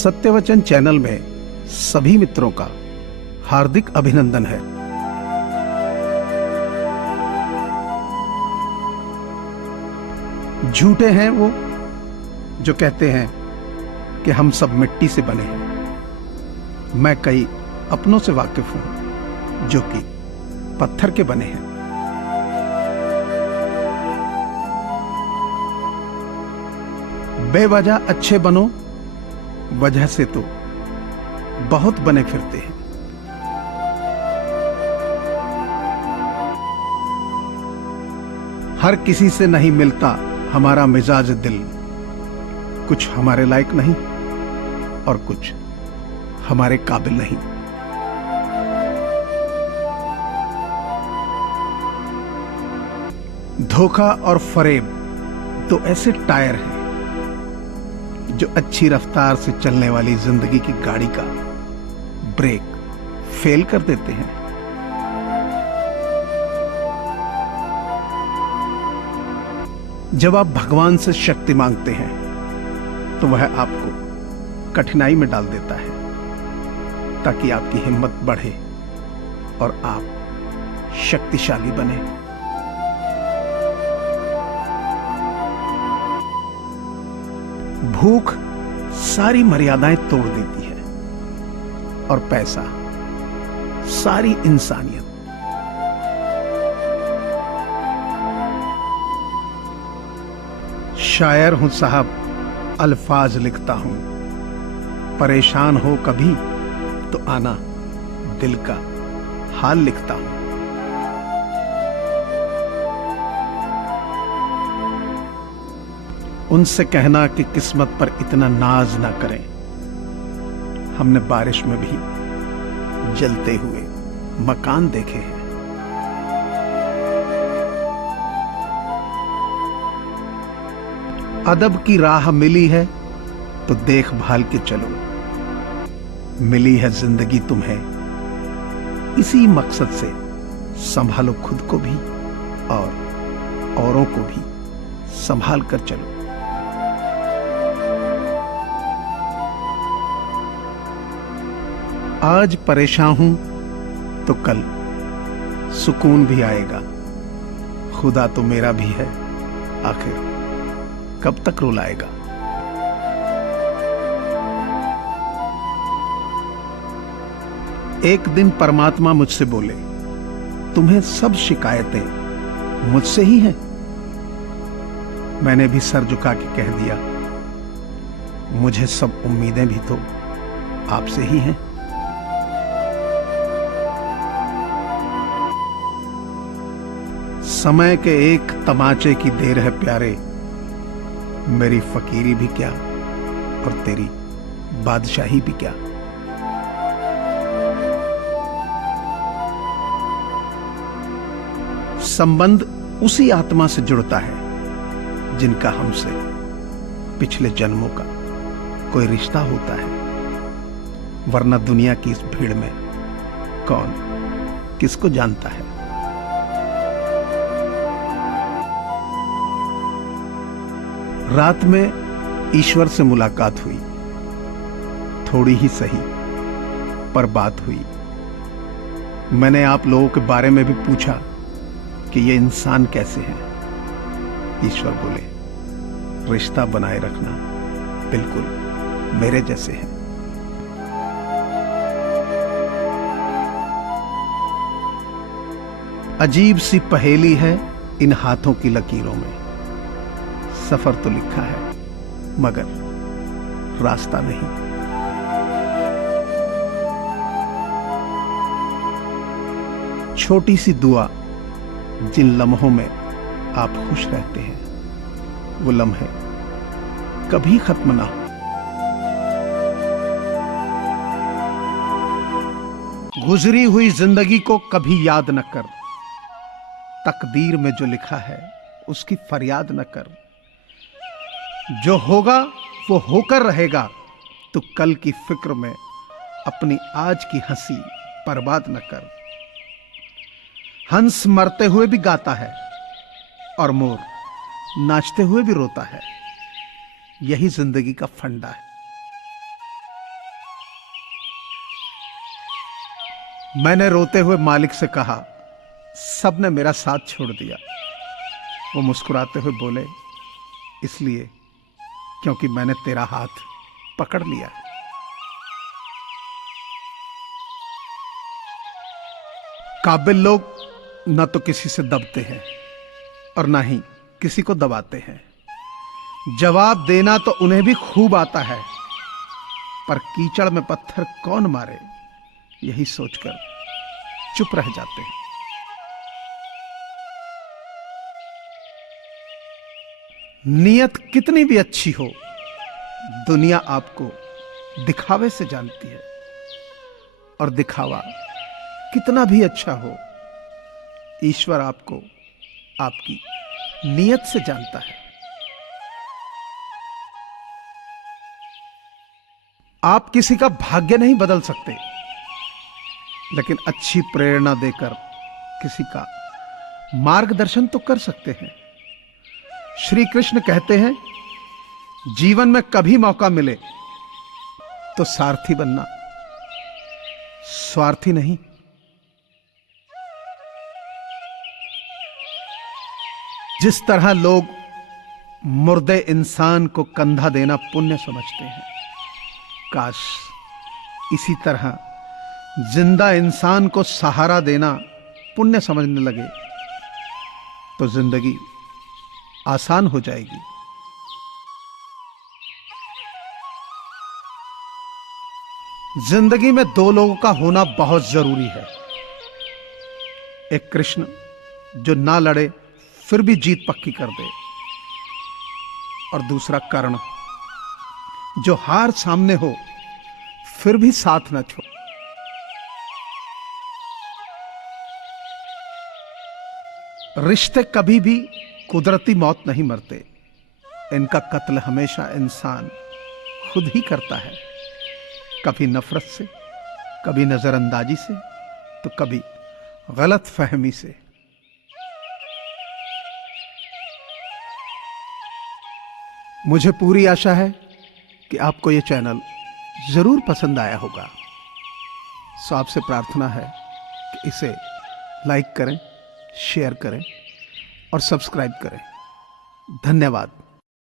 सत्यवचन channel में सभी मित्रों का हार्दिक अभिनंदन है। झूठे हैं वो जो कहते हैं कि हम सब मिट्टी से बने हैं। मैं कई अपनों से वाकिफ हूं जो कि पत्थर के बने हैं। बेवजह अच्छे बनो, वजह से तो बहुत बने फिरते हैं। हर किसी से नहीं मिलता हमारा मिजाज दिल, कुछ हमारे लायक नहीं और कुछ हमारे काबिल नहीं। धोखा और फरेब तो ऐसे टायर हैं जो अच्छी रफ्तार से चलने वाली जिंदगी की गाड़ी का ब्रेक फेल कर देते हैं। जब आप भगवान से शक्ति मांगते हैं तो वह आपको कठिनाई में डाल देता है ताकि आपकी हिम्मत बढ़े और आप शक्तिशाली बने। भूख सारी मर्यादाएं तोड़ देती है और पैसा सारी इंसानियत। शायर हूं साहब, अल्फाज लिखता हूं। परेशान हो कभी तो आना, दिल का हाल लिखता हूं। उनसे कहना कि किस्मत पर इतना नाज ना करें। हमने बारिश में भी जलते हुए मकान देखे हैं। अदब की राह मिली है तो देखभाल के चलो। मिली है जिंदगी तुम्हें, इसी मकसद से संभालो खुद को भी और औरों को भी संभाल कर चलो। आज परेशान हूं तो कल सुकून भी आएगा। खुदा तो मेरा भी है, आखिर कब तक रुलाएगा। एक दिन परमात्मा मुझसे बोले, तुम्हें सब शिकायतें मुझसे ही हैं। मैंने भी सर झुका के कह दिया, मुझे सब उम्मीदें भी तो आपसे ही हैं। समय के एक तमाचे की देर है प्यारे, मेरी फकीरी भी क्या और तेरी बादशाही भी क्या। संबंध उसी आत्मा से जुड़ता है जिनका हमसे पिछले जन्मों का कोई रिश्ता होता है, वरना दुनिया की इस भीड़ में कौन किसको जानता है। रात में ईश्वर से मुलाकात हुई, थोड़ी ही सही पर बात हुई। मैंने आप लोगों के बारे में भी पूछा कि ये इंसान कैसे हैं। ईश्वर बोले, रिश्ता बनाए रखना बिल्कुल मेरे जैसे हैं। अजीब सी पहेली है इन हाथों की लकीरों में। सफर तो लिखा है मगर रास्ता नहीं। छोटी सी दुआ, जिन लम्हों में आप खुश रहते हैं, वो लम्हे कभी खत्म ना हो। गुजरी हुई जिंदगी को कभी याद न कर, तकदीर में जो लिखा है उसकी फरियाद न कर। जो होगा वो होकर रहेगा, तो कल की फिक्र में अपनी आज की हंसी बर्बाद न कर। हंस मरते हुए भी गाता है और मोर नाचते हुए भी रोता है। यही जिंदगी का फंडा है। मैंने रोते हुए मालिक से कहा, सबने मेरा साथ छोड़ दिया। वो मुस्कुराते हुए बोले, इसलिए क्योंकि मैंने तेरा हाथ पकड़ लिया। काबिल लोग न तो किसी से दबते हैं और ना ही किसी को दबाते हैं। जवाब देना तो उन्हें भी खूब आता है, पर कीचड़ में पत्थर कौन मारे, यही सोचकर चुप रह जाते हैं। नीयत कितनी भी अच्छी हो, दुनिया आपको दिखावे से जानती है, और दिखावा कितना भी अच्छा हो, ईश्वर आपको आपकी नीयत से जानता है। आप किसी का भाग्य नहीं बदल सकते, लेकिन अच्छी प्रेरणा देकर किसी का मार्गदर्शन तो कर सकते हैं। श्री कृष्ण कहते हैं, जीवन में कभी मौका मिले तो सारथी बनना, स्वार्थी नहीं। जिस तरह लोग मुर्दे इंसान को कंधा देना पुण्य समझते हैं, काश इसी तरह जिंदा इंसान को सहारा देना पुण्य समझने लगे तो जिंदगी आसान हो जाएगी। जिंदगी में दो लोगों का होना बहुत जरूरी है। एक कृष्ण जो ना लड़े फिर भी जीत पक्की कर दे, और दूसरा कर्ण जो हार सामने हो फिर भी साथ न छोड़े। रिश्ते कभी भी कुदरती मौत नहीं मरते, इनका कत्ल हमेशा इंसान खुद ही करता है। कभी नफरत से, कभी नजरअंदाजी से, तो कभी गलत फहमी से। मुझे पूरी आशा है कि आपको यह चैनल जरूर पसंद आया होगा। सो आपसे प्रार्थना है कि इसे लाइक करें, शेयर करें और सब्सक्राइब करें। धन्यवाद।